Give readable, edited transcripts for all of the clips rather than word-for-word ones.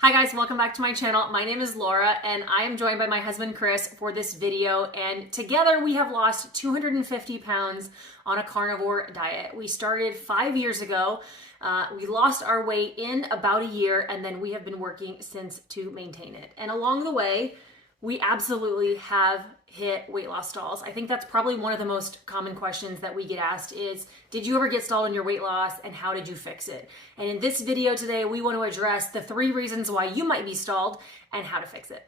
Hi guys, welcome back to my channel. My name is Laura and I am joined by my husband Chris for this video, and together we have lost 250 pounds on a carnivore diet. We started 5 years ago. We lost our weight in about a year, and then we have been working since to maintain it. And along the way, we absolutely have hit weight loss stalls. I think that's probably one of the most common questions that we get asked is, did you ever get stalled in your weight loss and how did you fix it? And in this video today, we want to address the 3 reasons why you might be stalled and how to fix it.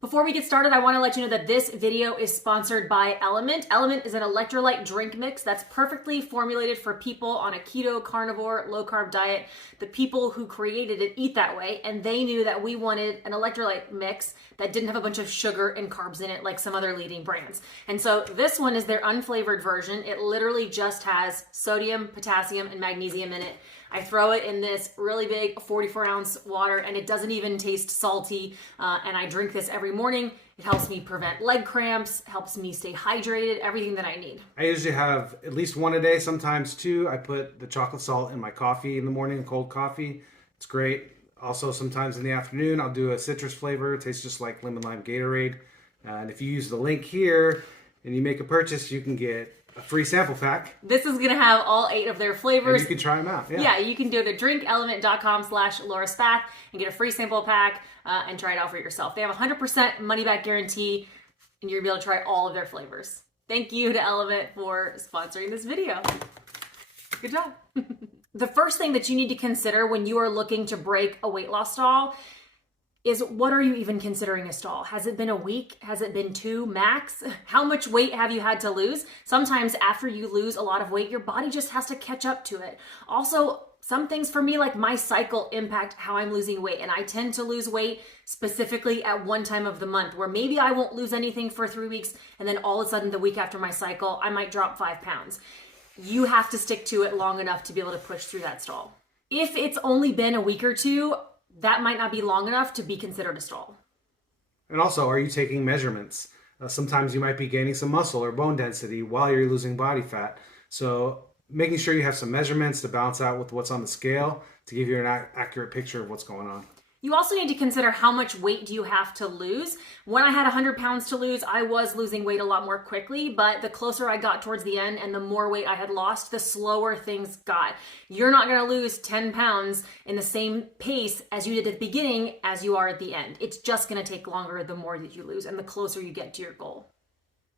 Before we get started, I want to let you know that this video is sponsored by Element. Element is an electrolyte drink mix that's perfectly formulated for people on a keto, carnivore, low-carb diet. The people who created it eat that way, and they knew that we wanted an electrolyte mix that didn't have a bunch of sugar and carbs in it like some other leading brands. And so this one is their unflavored version. It literally just has sodium, potassium, and magnesium in it. I throw it in this really big 44-ounce water and it doesn't even taste salty. And I drink this every morning. It helps me prevent leg cramps, helps me stay hydrated, everything that I need. I usually have at least 1 a day, sometimes 2. I put the chocolate salt in my coffee in the morning, cold coffee. It's great. Also, sometimes in the afternoon, I'll do a citrus flavor. It tastes just like lemon lime Gatorade. And if you use the link here and you make a purchase, you can get a free sample pack. This is going to have all 8 of their flavors. And you can try them out. Yeah, you can go to drinkelement.com/LauraSpath and get a free sample pack and try it out for yourself. They have a 100% money back guarantee and you're going to be able to try all of their flavors. Thank you to Element for sponsoring this video. Good job. The first thing that you need to consider when you are looking to break a weight loss stall is, what are you even considering a stall? Has it been a week? Has it been 2 max? How much weight have you had to lose? Sometimes after you lose a lot of weight, your body just has to catch up to it. Also, some things for me, like my cycle, impact how I'm losing weight. And I tend to lose weight specifically at one time of the month, where maybe I won't lose anything for 3 weeks, and then all of a sudden the week after my cycle, I might drop 5 pounds. You have to stick to it long enough to be able to push through that stall. If it's only been a week or 2, that might not be long enough to be considered a stall. And also, are you taking measurements? Sometimes you might be gaining some muscle or bone density while you're losing body fat. So making sure you have some measurements to balance out with what's on the scale to give you an accurate picture of what's going on. You also need to consider how much weight do you have to lose. When I had 100 pounds to lose, I was losing weight a lot more quickly, but the closer I got towards the end and the more weight I had lost, the slower things got. You're not gonna lose 10 pounds in the same pace as you did at the beginning as you are at the end. It's just gonna take longer the more that you lose and the closer you get to your goal.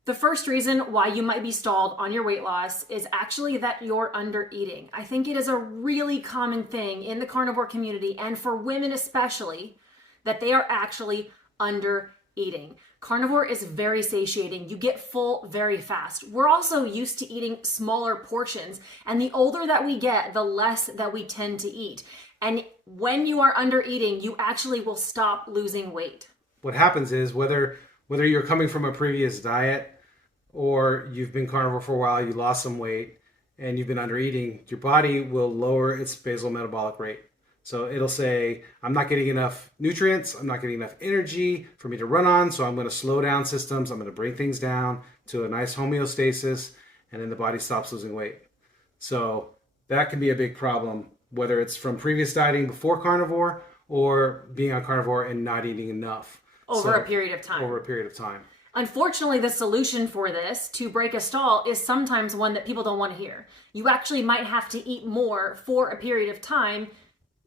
The first reason why you might be stalled on your weight loss is actually that you're under eating. I think it is a really common thing in the carnivore community, and for women especially, that they are actually under eating. Carnivore is very satiating. You get full very fast. We're also used to eating smaller portions, and the older that we get, the less that we tend to eat. And when you are under eating, you actually will stop losing weight. What happens is, whether you're coming from a previous diet or you've been carnivore for a while, you lost some weight, and you've been under eating, your body will lower its basal metabolic rate. So it'll say, I'm not getting enough nutrients, I'm not getting enough energy for me to run on, so I'm going to slow down systems, I'm going to bring things down to a nice homeostasis, and then the body stops losing weight. So that can be a big problem, whether it's from previous dieting before carnivore or being on carnivore and not eating enough. Over a period of time. Over a period of time. Unfortunately, the solution for this, to break a stall, is sometimes one that people don't want to hear. You actually might have to eat more for a period of time,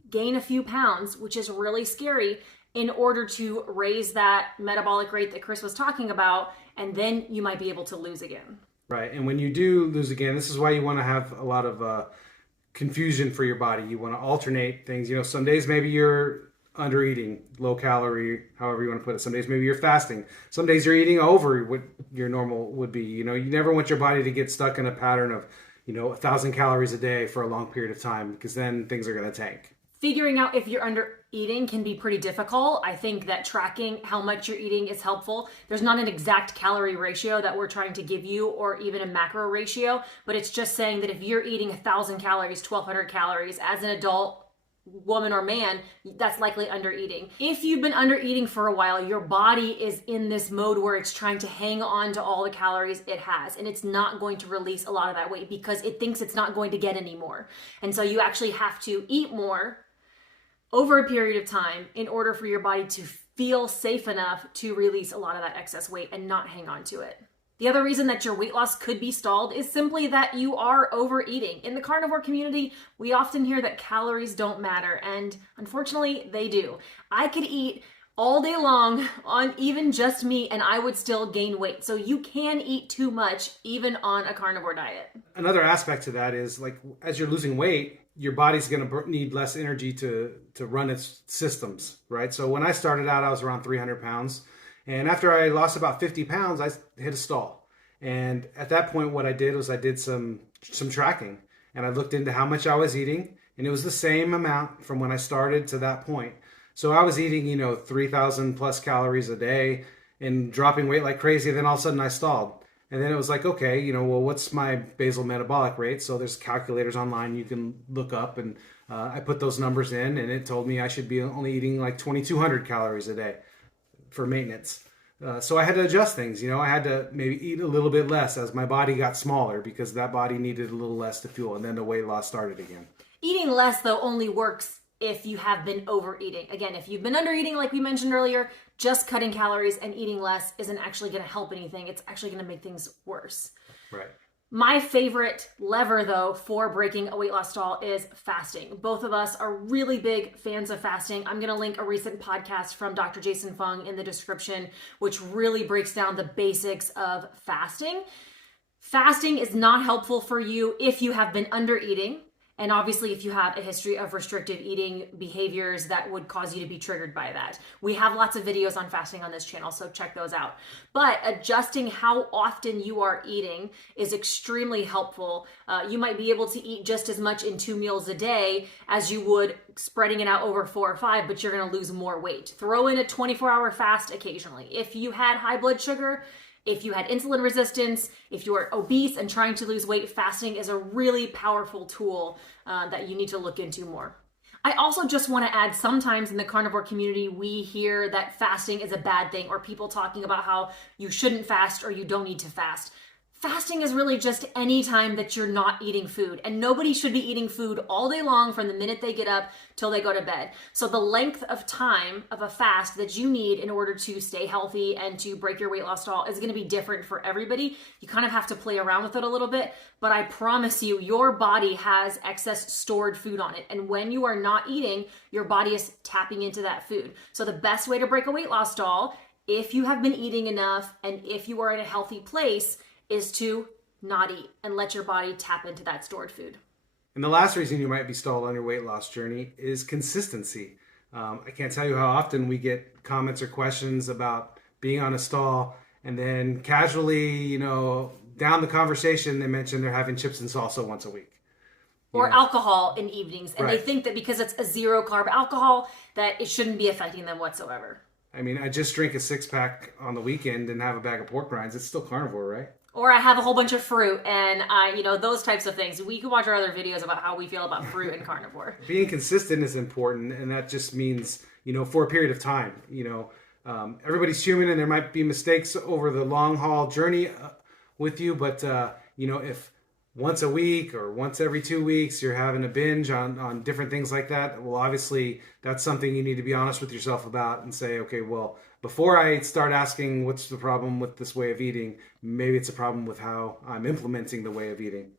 gain a few pounds, which is really scary, in order to raise that metabolic rate that Chris was talking about, and then you might be able to lose again. Right, and when you do lose again, this is why you want to have a lot of confusion for your body. You want to alternate things. You know, some days maybe you're under eating, low calorie, however you want to put it. Some days maybe you're fasting. Some days you're eating over what your normal would be. You know, you never want your body to get stuck in a pattern of, 1,000 calories a day for a long period of time, because then things are going to tank. Figuring out if you're under eating can be pretty difficult. I think that tracking how much you're eating is helpful. There's not an exact calorie ratio that we're trying to give you, or even a macro ratio, but it's just saying that if you're eating 1,000 calories, 1,200 calories as an adult, woman or man, that's likely under eating. If you've been under eating for a while, your body is in this mode where it's trying to hang on to all the calories it has, and it's not going to release a lot of that weight because it thinks it's not going to get any more. And so you actually have to eat more over a period of time in order for your body to feel safe enough to release a lot of that excess weight and not hang on to it. The other reason that your weight loss could be stalled is simply that you are overeating. In the carnivore community, we often hear that calories don't matter, and unfortunately, they do. I could eat all day long on even just meat and I would still gain weight. So you can eat too much even on a carnivore diet. Another aspect to that is, like, as you're losing weight, your body's going to need less energy to run its systems, right? So when I started out, I was around 300 pounds. And after I lost about 50 pounds, I hit a stall. And at that point, what I did was I did some tracking. And I looked into how much I was eating. And it was the same amount from when I started to that point. So I was eating, 3,000 plus calories a day and dropping weight like crazy. Then all of a sudden I stalled. And then it was like, okay, well, what's my basal metabolic rate? So there's calculators online you can look up. And I put those numbers in and it told me I should be only eating like 2,200 calories a day for maintenance. So I had to adjust things. I had to maybe eat a little bit less as my body got smaller because that body needed a little less to fuel. And then the weight loss started again. Eating less, though, only works if you have been overeating. Again, if you've been undereating, like we mentioned earlier, just cutting calories and eating less isn't actually going to help anything. It's actually going to make things worse. Right. My favorite lever, though, for breaking a weight loss stall is fasting. Both of us are really big fans of fasting. I'm going to link a recent podcast from Dr. Jason Fung in the description, which really breaks down the basics of fasting. Fasting is not helpful for you if you have been undereating. And obviously, if you have a history of restrictive eating behaviors that would cause you to be triggered by that. We have lots of videos on fasting on this channel, so check those out. But adjusting how often you are eating is extremely helpful. You might be able to eat just as much in 2 meals a day as you would spreading it out over 4 or 5, but you're going to lose more weight. Throw in a 24-hour fast occasionally. If you had high blood sugar, if you had insulin resistance, if you are obese and trying to lose weight, fasting is a really powerful tool that you need to look into more. I also just want to add, sometimes in the carnivore community, we hear that fasting is a bad thing, or people talking about how you shouldn't fast or you don't need to fast. Fasting is really just any time that you're not eating food, and nobody should be eating food all day long from the minute they get up till they go to bed. So the length of time of a fast that you need in order to stay healthy and to break your weight loss stall is going to be different for everybody. You kind of have to play around with it a little bit, but I promise you, your body has excess stored food on it. And when you are not eating, your body is tapping into that food. So the best way to break a weight loss stall, if you have been eating enough and if you are in a healthy place, is to not eat and let your body tap into that stored food. And the last reason you might be stalled on your weight loss journey is consistency. I can't tell you how often we get comments or questions about being on a stall, and then casually, down the conversation, they mention they're having chips and salsa once a week. Or alcohol in evenings. And Right. They think that because it's a 0-carb alcohol, that it shouldn't be affecting them whatsoever. I mean, I just drink a 6-pack on the weekend and have a bag of pork rinds. It's still carnivore, right? Or I have a whole bunch of fruit and those types of things. We can watch our other videos about how we feel about fruit and carnivore. Being consistent is important, and that just means, for a period of time. Everybody's human, and there might be mistakes over the long haul journey with you, but if once a week or once every 2 weeks you're having a binge on different things like that, well, obviously that's something you need to be honest with yourself about and say, okay, well, before I start asking what's the problem with this way of eating, maybe it's a problem with how I'm implementing the way of eating.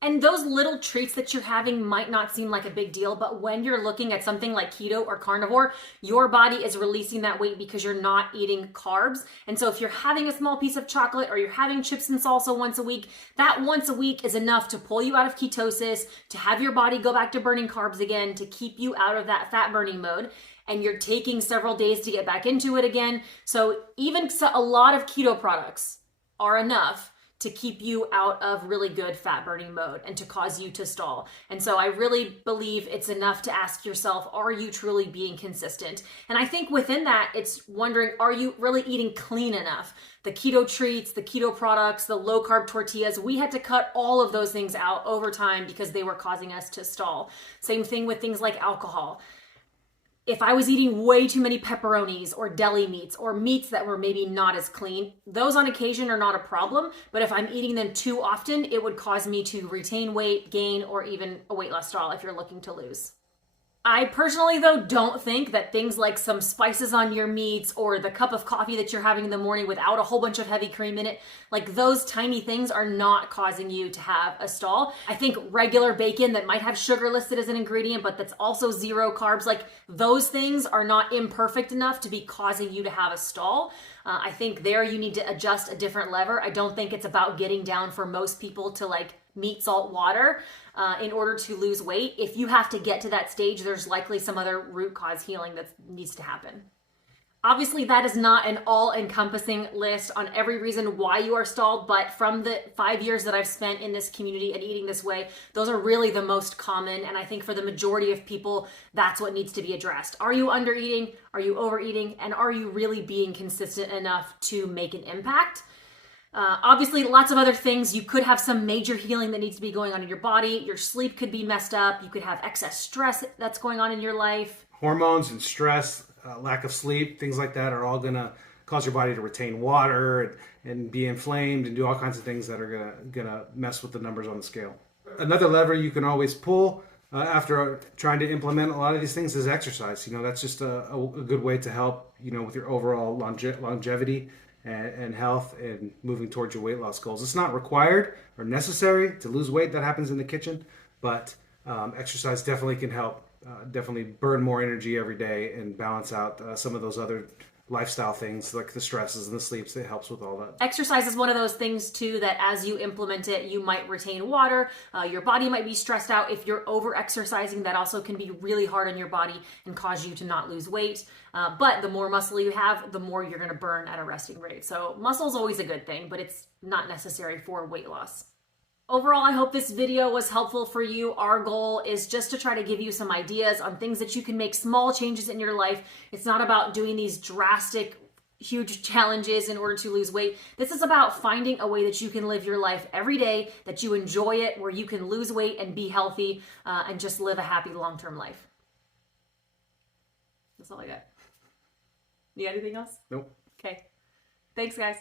And those little treats that you're having might not seem like a big deal, but when you're looking at something like keto or carnivore, your body is releasing that weight because you're not eating carbs. And so if you're having a small piece of chocolate or you're having chips and salsa once a week, that once a week is enough to pull you out of ketosis, to have your body go back to burning carbs again, to keep you out of that fat burning mode. And you're taking several days to get back into it again. So even a lot of keto products are enough to keep you out of really good fat burning mode and to cause you to stall. And so I really believe it's enough to ask yourself, are you truly being consistent? And I think within that, it's wondering, are you really eating clean enough? The keto treats, the keto products, the low carb tortillas, we had to cut all of those things out over time because they were causing us to stall. Same thing with things like alcohol. If I was eating way too many pepperonis or deli meats or meats that were maybe not as clean, those on occasion are not a problem. But if I'm eating them too often, it would cause me to retain weight, gain, or even a weight loss stall if you're looking to lose. I personally, though, don't think that things like some spices on your meats or the cup of coffee that you're having in the morning without a whole bunch of heavy cream in it, like those tiny things are not causing you to have a stall. I think regular bacon that might have sugar listed as an ingredient, but that's also zero carbs, like those things are not imperfect enough to be causing you to have a stall. I think there you need to adjust a different lever. I don't think it's about getting down for most people to like meat, salt, water in order to lose weight. If you have to get to that stage, there's likely some other root cause healing that needs to happen. Obviously, that is not an all-encompassing list on every reason why you are stalled, but from the 5 years that I've spent in this community and eating this way, those are really the most common, and I think for the majority of people, that's what needs to be addressed. Are you undereating? Are you overeating? And are you really being consistent enough to make an impact? Obviously, lots of other things. You could have some major healing that needs to be going on in your body. Your sleep could be messed up. You could have excess stress that's going on in your life. Hormones and stress, lack of sleep, things like that are all going to cause your body to retain water and be inflamed and do all kinds of things that are going to mess with the numbers on the scale. Another lever you can always pull after trying to implement a lot of these things is exercise. That's just a good way to help, with your overall longevity and health and moving towards your weight loss goals. It's not required or necessary to lose weight. That happens in the kitchen, but exercise definitely can help. Definitely burn more energy every day and balance out some of those other lifestyle things like the stresses and the sleeps. It helps with all that. Exercise is one of those things too that as you implement it, you might retain water. Your body might be stressed out. If you're over exercising, that also can be really hard on your body and cause you to not lose weight. But the more muscle you have, the more you're going to burn at a resting rate. So muscle is always a good thing, but it's not necessary for weight loss. Overall, I hope this video was helpful for you. Our goal is just to try to give you some ideas on things that you can make small changes in your life. It's not about doing these drastic, huge challenges in order to lose weight. This is about finding a way that you can live your life every day, that you enjoy it, where you can lose weight and be healthy and just live a happy long-term life. That's all I got. You got anything else? Nope. Okay. Thanks, guys.